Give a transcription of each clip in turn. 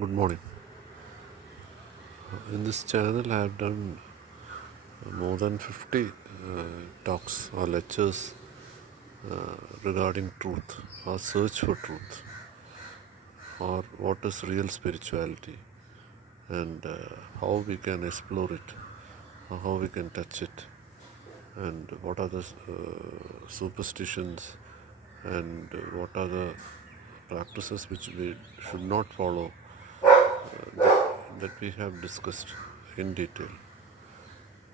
Good morning. In this channel, I have done more than 50 talks or lectures regarding truth or search for truth or what is real spirituality and how we can explore it or how we can touch it and what are the superstitions and what are the practices which we should not follow that we have discussed in detail.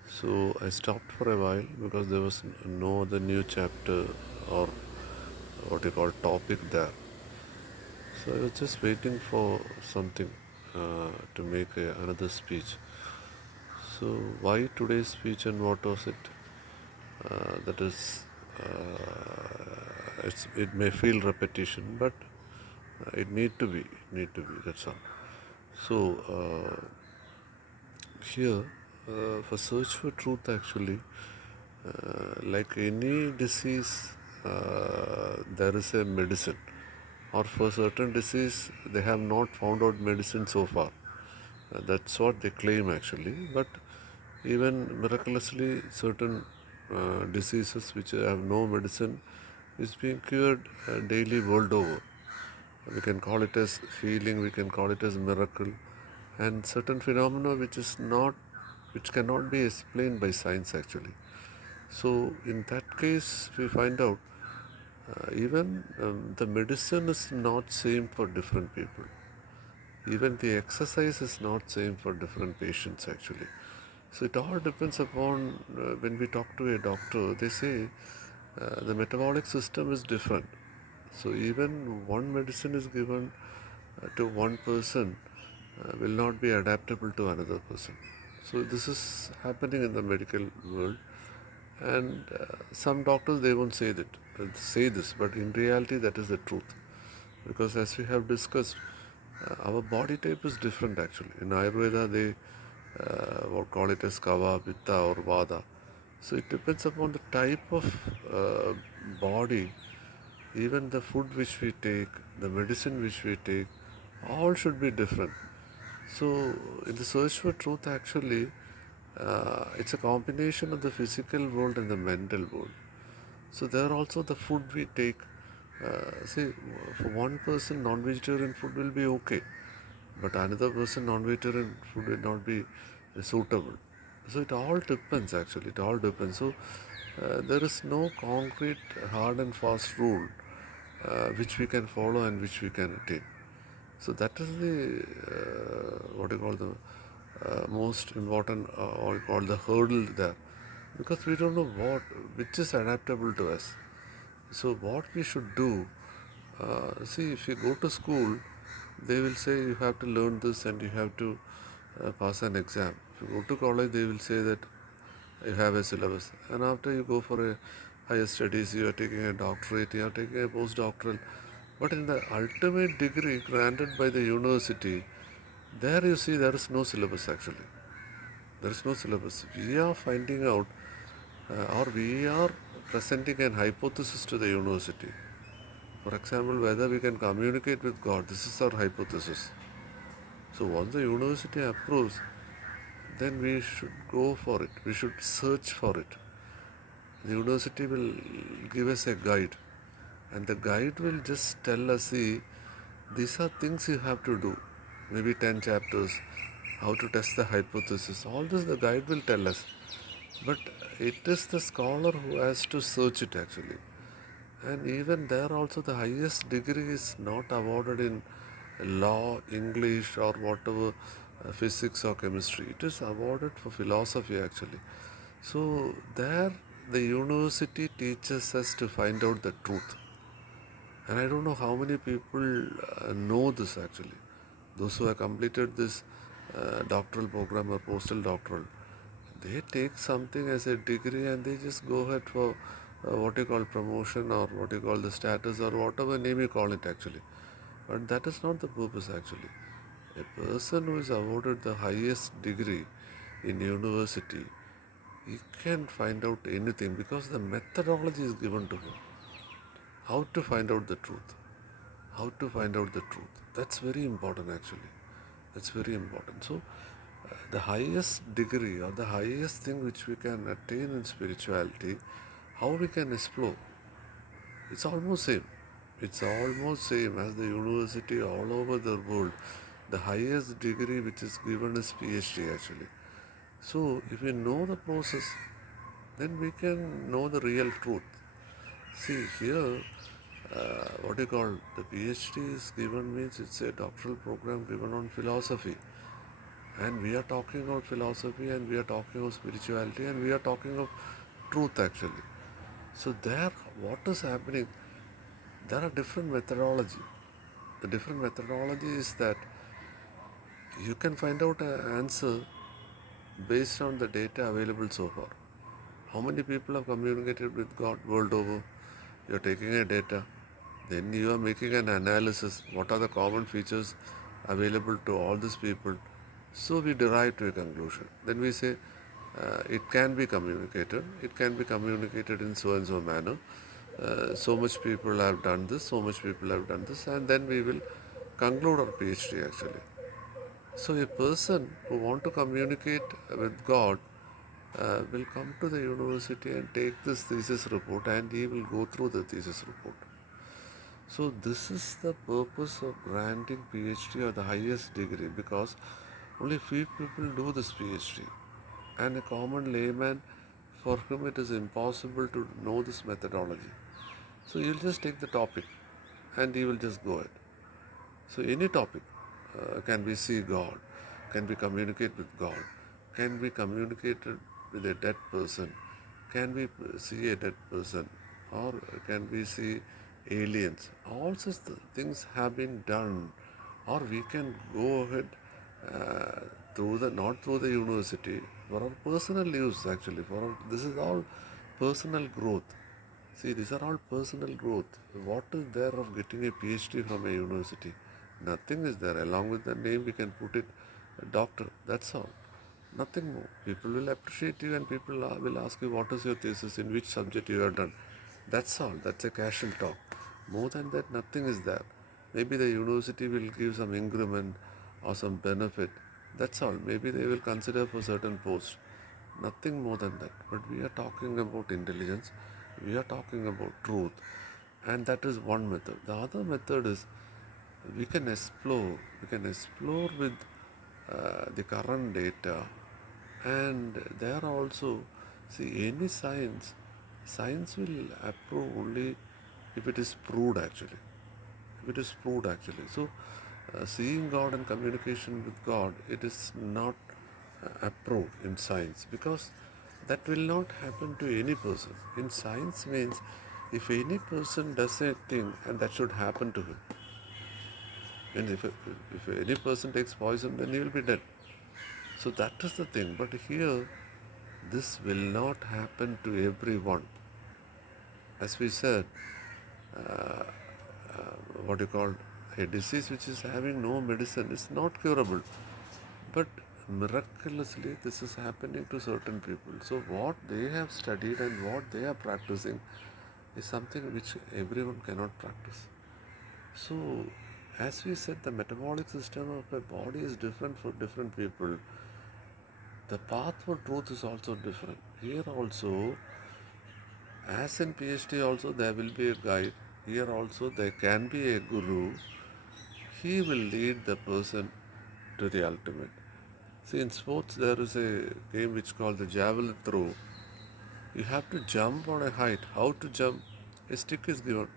So I stopped for a while because there was no other new chapter or what you call topic there. So I was just waiting for something to make another speech. So why today's speech and what was it? That is, it may feel repetition, but it need to be. It need to be. That's all. So here, for search for truth, actually, like any disease, there is a medicine, or for certain disease, they have not found out medicine so far. That's what they claim actually. But even miraculously, certain diseases which have no medicine is being cured daily world over. We can call it as healing, we can call it as miracle, and certain phenomena which cannot be explained by science actually. So in that case, we find out even the medicine is not same for different people. Even the exercise is not same for different patients actually. So it all depends upon when we talk to a doctor, they say the metabolic system is different. So even one medicine is given to one person will not be adaptable to another person. So this is happening in the medical world, and some doctors they won't say this, but in reality that is the truth, because as we have discussed, our body type is different actually. In Ayurveda they what call it as kava, pitta or vada. So it depends upon the type of body. Even the food which we take, the medicine which we take, all should be different. So in the search for truth actually, it's a combination of the physical world and the mental world. So there also the food we take, see, for one person non-vegetarian food will be okay, but another person non-vegetarian food will not be suitable. So it all depends actually, it all depends. So there is no concrete hard and fast rule which we can follow and which we can attain. So that is the what you call the most important or you call the hurdle there, because we don't know which is adaptable to us. So what we should do, see, if you go to school, they will say you have to learn this and you have to pass an exam. If you go to college, they will say that you have a syllabus, and after you go for a higher studies, you are taking a doctorate, you are taking a postdoctoral. But in the ultimate degree granted by the university, there you see there is no syllabus actually. There is no syllabus. We are finding out, or we are presenting an hypothesis to the university. For example, whether we can communicate with God. This is our hypothesis. So once the university approves, then we should go for it. We should search for it. The university will give us a guide, and the guide will just tell us, see, these are things you have to do. Maybe 10 chapters, how to test the hypothesis. All this the guide will tell us. But it is the scholar who has to search it actually. And even there also the highest degree is not awarded in law, English or whatever, physics or chemistry. It is awarded for philosophy actually. So there the university teaches us to find out the truth. And I don't know how many people know this actually. Those who have completed this doctoral program or postal doctoral, they take something as a degree and they just go ahead for what you call promotion or what you call the status or whatever name you call it actually. But that is not the purpose actually. A person who is awarded the highest degree in university, he can find out anything because the methodology is given to him. How to find out the truth. How to find out the truth. That's very important actually. That's very important. So, the highest degree or the highest thing which we can attain in spirituality, how we can explore, it's almost same. It's almost same as the university all over the world. The highest degree which is given is PhD actually. So, if we know the process, then we can know the real truth. See here, what do you call the PhD is given means it's a doctoral program given on philosophy, and we are talking about philosophy, and we are talking of spirituality, and we are talking of truth actually. So there, what is happening? There are different methodology. The different methodology is that you can find out an answer based on the data available so far. How many people have communicated with God world over? You are taking a data, then you are making an analysis. What are the common features available to all these people? So we derive to a conclusion. Then we say it can be communicated. It can be communicated in so and so manner. So much people have done this. So much people have done this, and then we will conclude our PhD actually. So a person who want to communicate with God will come to the university and take this thesis report, and he will go through the thesis report. So this is the purpose of granting PhD or the highest degree, because only few people do this PhD, and a common layman, for whom it is impossible to know this methodology. So you'll just take the topic and you will just go ahead. So any topic can be see God, can be communicate with God, can be communicated with a dead person, can we see a dead person, or can we see aliens. All such things have been done, or we can go ahead through the not through the university, for our personal use actually. For our, this is all personal growth. See, these are all personal growth. What is there of getting a PhD from a university? Nothing is there. Along with the name, we can put it a doctor. That's all. Nothing more. People will appreciate you, and people will ask you, what is your thesis, in which subject you have done. That's all. That's a casual talk. More than that, nothing is there. Maybe the university will give some increment or some benefit. That's all. Maybe they will consider for certain posts. Nothing more than that. But we are talking about intelligence. We are talking about truth. And that is one method. The other method is we can explore. We can explore with the current data, and there also, see, any science will approve only if it is proved actually. If it is proved actually. So, seeing God and communication with God, it is not approved in science, because that will not happen to any person. In science means if any person does a thing, and that should happen to him. And if any person takes poison, then he will be dead. So that is the thing. But here, this will not happen to everyone. As we said, what you call a disease which is having no medicine is not curable. But miraculously, this is happening to certain people. So what they have studied and what they are practicing is something which everyone cannot practice. So, as we said, the metabolic system of a body is different for different people. The path for truth is also different. Here also, as in PhD also, there will be a guide. Here also, there can be a guru. He will lead the person to the ultimate. See, in sports, there is a game which is called the javelin throw. You have to jump on a height. How to jump? A stick is given.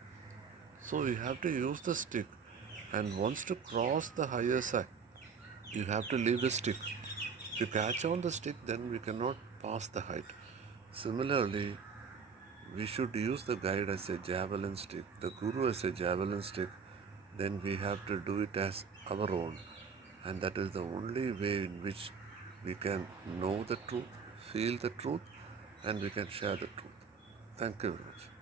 So you have to use the stick, and once to cross the higher side, you have to leave the stick. If you catch on the stick, then we cannot pass the height. Similarly, we should use the guide as a javelin stick, the guru as a javelin stick, then we have to do it as our own. And that is the only way in which we can know the truth, feel the truth, and we can share the truth. Thank you very much.